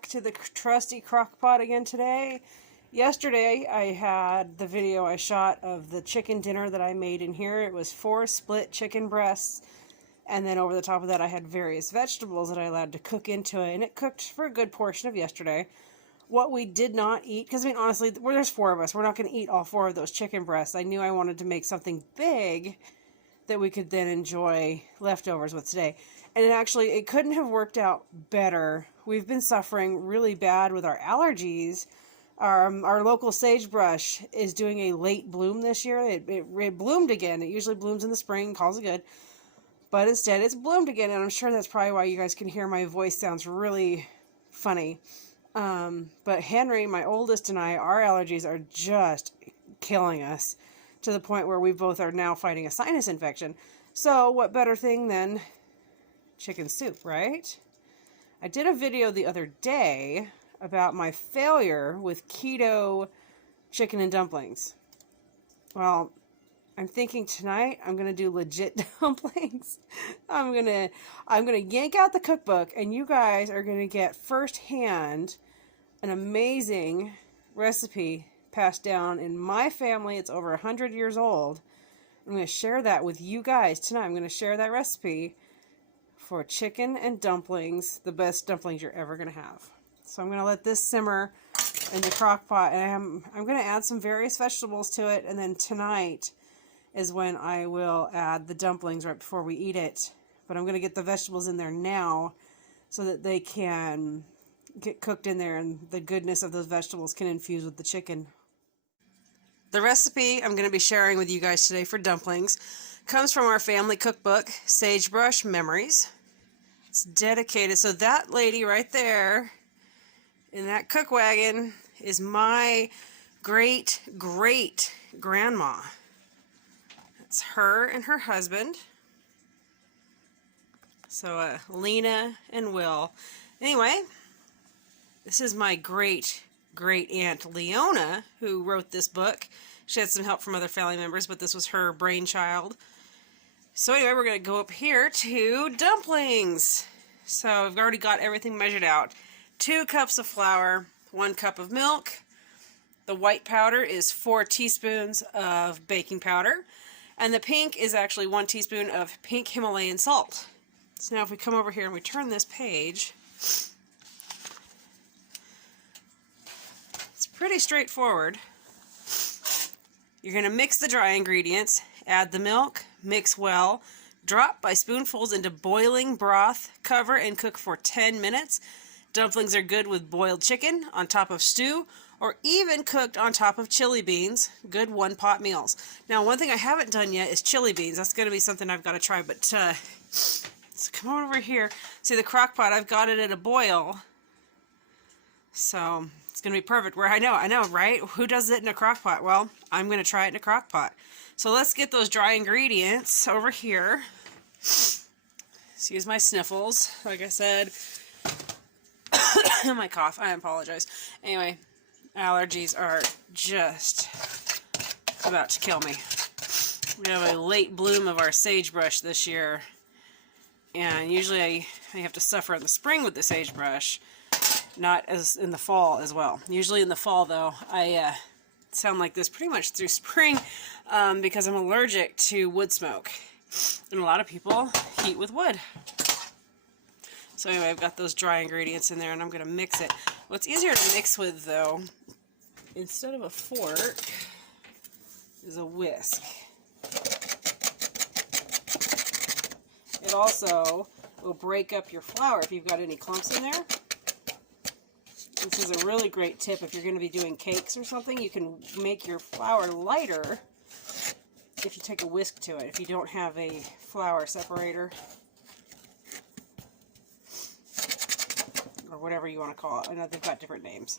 back to the trusty crockpot again today. Yesterday I had the video I shot of the chicken dinner that I made in here. It was 4 split chicken breasts, and then over the top of that I had various vegetables that I allowed to cook into it, and it cooked for a good portion of yesterday. What we did not eat, because I mean honestly, there's 4 of us, we're not going to eat all 4 of those chicken breasts. I knew I wanted to make something big that we could then enjoy leftovers with today. And it couldn't have worked out better. We've been suffering really bad with our allergies. Our local sagebrush is doing a late bloom this year. It bloomed again. It usually blooms in the spring, calls it good. But instead it's bloomed again, and I'm sure that's probably why you guys can hear my voice sounds really funny. But Henry, my oldest, and I, our allergies are just killing us to the point where we both are now fighting a sinus infection. So what better thing than chicken soup, right? I did a video the other day about my failure with keto chicken and dumplings. Well, I'm thinking tonight I'm gonna do legit dumplings. I'm gonna yank out the cookbook, and you guys are gonna get firsthand an amazing recipe passed down in my family. It's over 100 years old. I'm gonna share that with you guys tonight. I'm gonna share that recipe for chicken and dumplings, the best dumplings you're ever gonna have. So I'm gonna let this simmer in the crock pot, and I'm gonna add some various vegetables to it, and then tonight is when I will add the dumplings right before we eat it. But I'm gonna get the vegetables in there now so that they can get cooked in there and the goodness of those vegetables can infuse with the chicken. The recipe I'm gonna be sharing with you guys today for dumplings comes from our family cookbook, Sagebrush Memories. It's dedicated, so that lady right there in that cook wagon is my great grandma. It's her and her husband. So Lena and Will. Anyway, this is my great aunt Leona who wrote this book. She had some help from other family members, but this was her brainchild. So anyway, we're going to go up here to dumplings. So I've already got everything measured out. 2 cups of flour, 1 cup of milk. The white powder is 4 teaspoons of baking powder. And the pink is actually 1 teaspoon of pink Himalayan salt. So now if we come over here and we turn this page, it's pretty straightforward. You're going to mix the dry ingredients, add the milk, mix well, drop by spoonfuls into boiling broth, cover and cook for 10 minutes. Dumplings are good with boiled chicken, on top of stew, or even cooked on top of chili beans. Good one-pot meals. Now, one thing I haven't done yet is chili beans. That's going to be something I've got to try. But so come on over here. See the crock pot? I've got it at a boil. So it's going to be perfect. Where I know, right? Who does it in a crock pot? Well, I'm going to try it in a crock pot. So let's get those dry ingredients over here. Excuse my sniffles. Like I said, my cough. I apologize. Anyway, allergies are just about to kill me. We have a late bloom of our sagebrush this year, and usually I have to suffer in the spring with the sagebrush, not as in the fall as well. Usually in the fall, though, I sound like this pretty much through spring because I'm allergic to wood smoke, and a lot of people heat with wood. So anyway, I've got those dry ingredients in there, and I'm going to mix it. What's easier to mix with, though, instead of a fork, is a whisk. It also will break up your flour if you've got any clumps in there. This is a really great tip if you're going to be doing cakes or something. You can make your flour lighter if you take a whisk to it, if you don't have a flour separator. Or whatever you want to call it. I know they've got different names.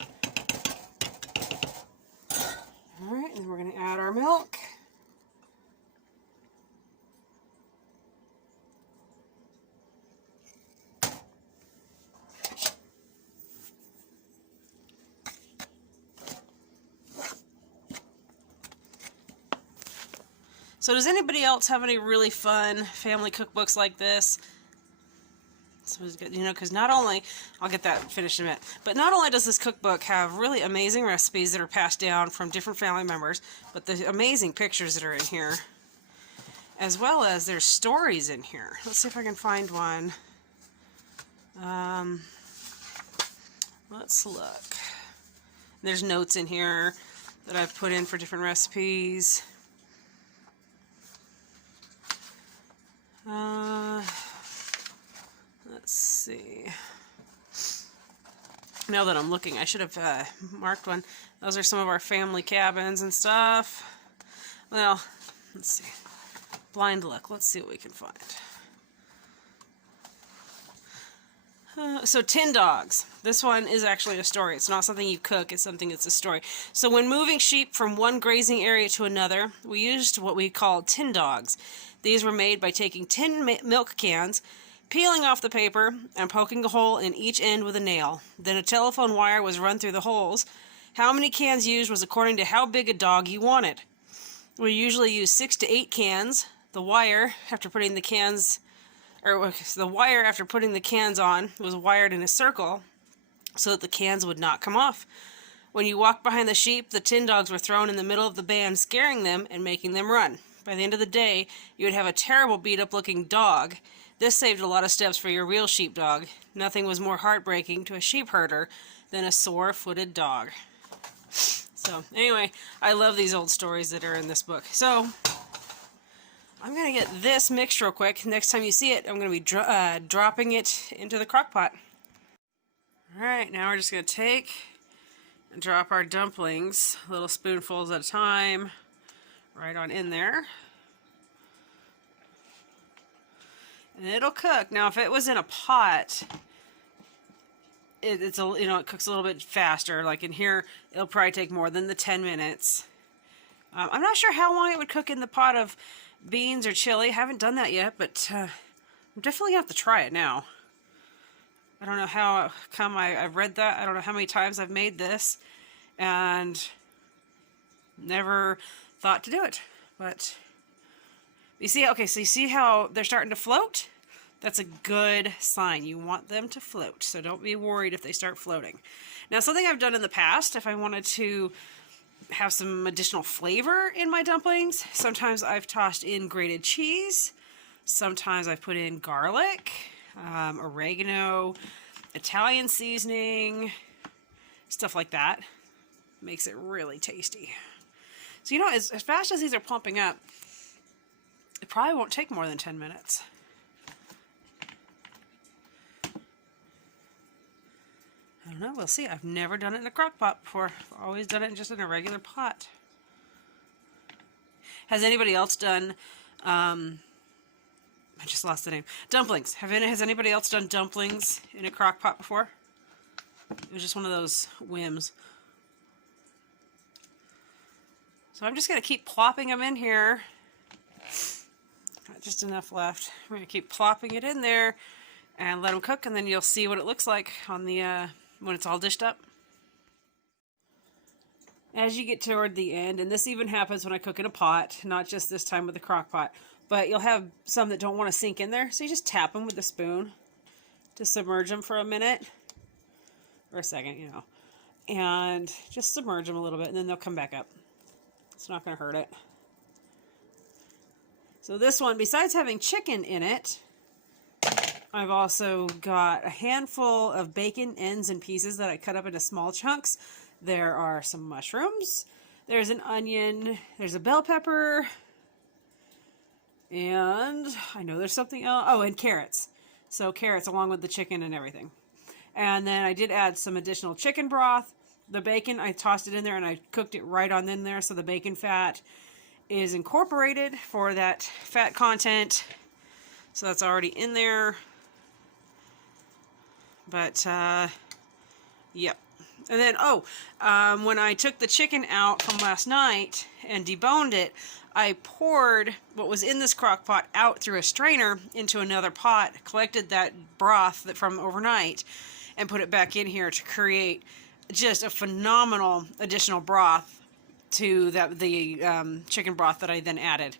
Alright, and we're going to add our milk. So does anybody else have any really fun family cookbooks like this? So was good, you know, because not only, I'll get that finished in a minute, but not only does this cookbook have really amazing recipes that are passed down from different family members, but the amazing pictures that are in here, as well as there's stories in here. Let's see if I can find one. Let's look. There's notes in here that I've put in for different recipes. Let's see. Now that I'm looking, I should have marked one. Those are some of our family cabins and stuff. Well, let's see. Blind luck. Let's see what we can find. So tin dogs. This one is actually a story. It's not something you cook. It's something that's a story. So when moving sheep from one grazing area to another, we used what we call tin dogs. These were made by taking tin milk cans, peeling off the paper, and poking a hole in each end with a nail. Then a telephone wire was run through the holes. How many cans used was according to how big a dog you wanted. We usually use 6 to 8 cans. The wire, after putting the cans on, was wired in a circle so that the cans would not come off. When you walked behind the sheep, the tin dogs were thrown in the middle of the band, scaring them and making them run. By the end of the day, you would have a terrible beat-up looking dog. This saved a lot of steps for your real sheepdog. Nothing was more heartbreaking to a sheep herder than a sore-footed dog. So, anyway, I love these old stories that are in this book. So, I'm going to get this mixed real quick. Next time you see it, I'm going to be dropping it into the crock pot. Alright, now we're just going to take and drop our dumplings, little spoonfuls at a time, right on in there. And it'll cook. Now, if it was in a pot, it cooks a little bit faster. Like in here, it'll probably take more than the 10 minutes. I'm not sure how long it would cook in the pot of beans or chili. I haven't done that yet, but I'm definitely going to have to try it now. I don't know how come I've read that. I don't know how many times I've made this and never thought to do it. But you see, okay, so you see how they're starting to float? That's a good sign. You want them to float, so don't be worried if they start floating. Now, something I've done in the past, if I wanted to have some additional flavor in my dumplings, sometimes I've tossed in grated cheese, sometimes I've put in garlic, oregano, Italian seasoning, stuff like that. Makes it really tasty. So, you know, as fast as these are pumping up, it probably won't take more than 10 minutes. I don't know, we'll see. I've never done it in a crock pot before. I've always done it just in a regular pot. Has anybody else done, I just lost the name, dumplings? Has anybody else done dumplings in a crock pot before? It was just one of those whims. So I'm just going to keep plopping them in here. Got just enough left. I'm going to keep plopping it in there and let them cook, and then you'll see what it looks like on the when it's all dished up. As you get toward the end, and this even happens when I cook in a pot, not just this time with the crock pot, but you'll have some that don't want to sink in there, so you just tap them with a spoon to submerge them for a minute, or a second, you know, and just submerge them a little bit, and then they'll come back up. It's not going to hurt it. So this one, besides having chicken in it, I've also got a handful of bacon ends and pieces that I cut up into small chunks. There are some mushrooms. There's an onion. There's a bell pepper. And I know there's something else. Oh, and carrots. So carrots along with the chicken and everything. And then I did add some additional chicken broth. The bacon, I tossed it in there and I cooked it right on in there. So the bacon fat is incorporated for that fat content. So that's already in there. But, yep. And then, when I took the chicken out from last night and deboned it, I poured what was in this crock pot out through a strainer into another pot, collected that broth from overnight, and put it back in here to create just a phenomenal additional broth to the chicken broth that I then added.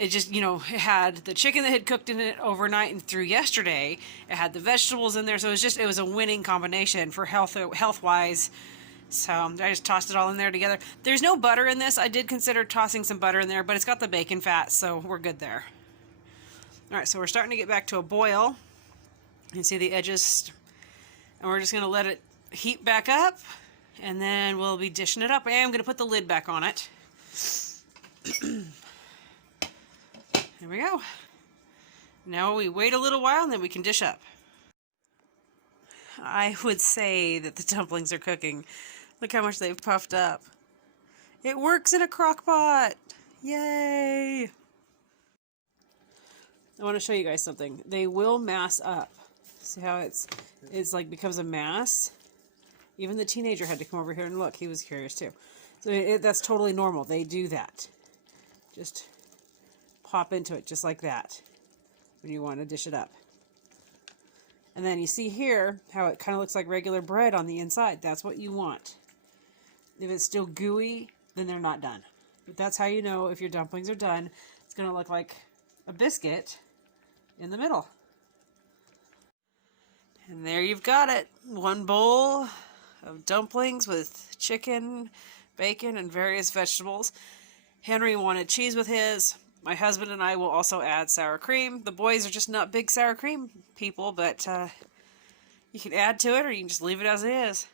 It just, you know, it had the chicken that had cooked in it overnight and through yesterday. It had the vegetables in there, so it was a winning combination for health-wise. So I just tossed it all in there together. There's no butter in this. I did consider tossing some butter in there, but it's got the bacon fat, so we're good there. All right, so we're starting to get back to a boil. You can see the edges, and we're just going to let it heat back up, and then we'll be dishing it up. I am going to put the lid back on it. There we go. Now we wait a little while and then we can dish up. I would say that the dumplings are cooking. Look how much they've puffed up. It works in a crock pot. Yay! I want to show you guys something. They will mass up. See how it's like becomes a mass? Even the teenager had to come over here and look. He was curious too. So that's totally normal. They do that. Just pop into it just like that when you want to dish it up. And then you see here how it kind of looks like regular bread on the inside. That's what you want. If it's still gooey, then they're not done. But that's how you know if your dumplings are done. It's going to look like a biscuit in the middle. And there you've got it. One bowl of dumplings with chicken, bacon, and various vegetables. Henry wanted cheese with his. My husband and I will also add sour cream. The boys are just not big sour cream people, but you can add to it or you can just leave it as it is.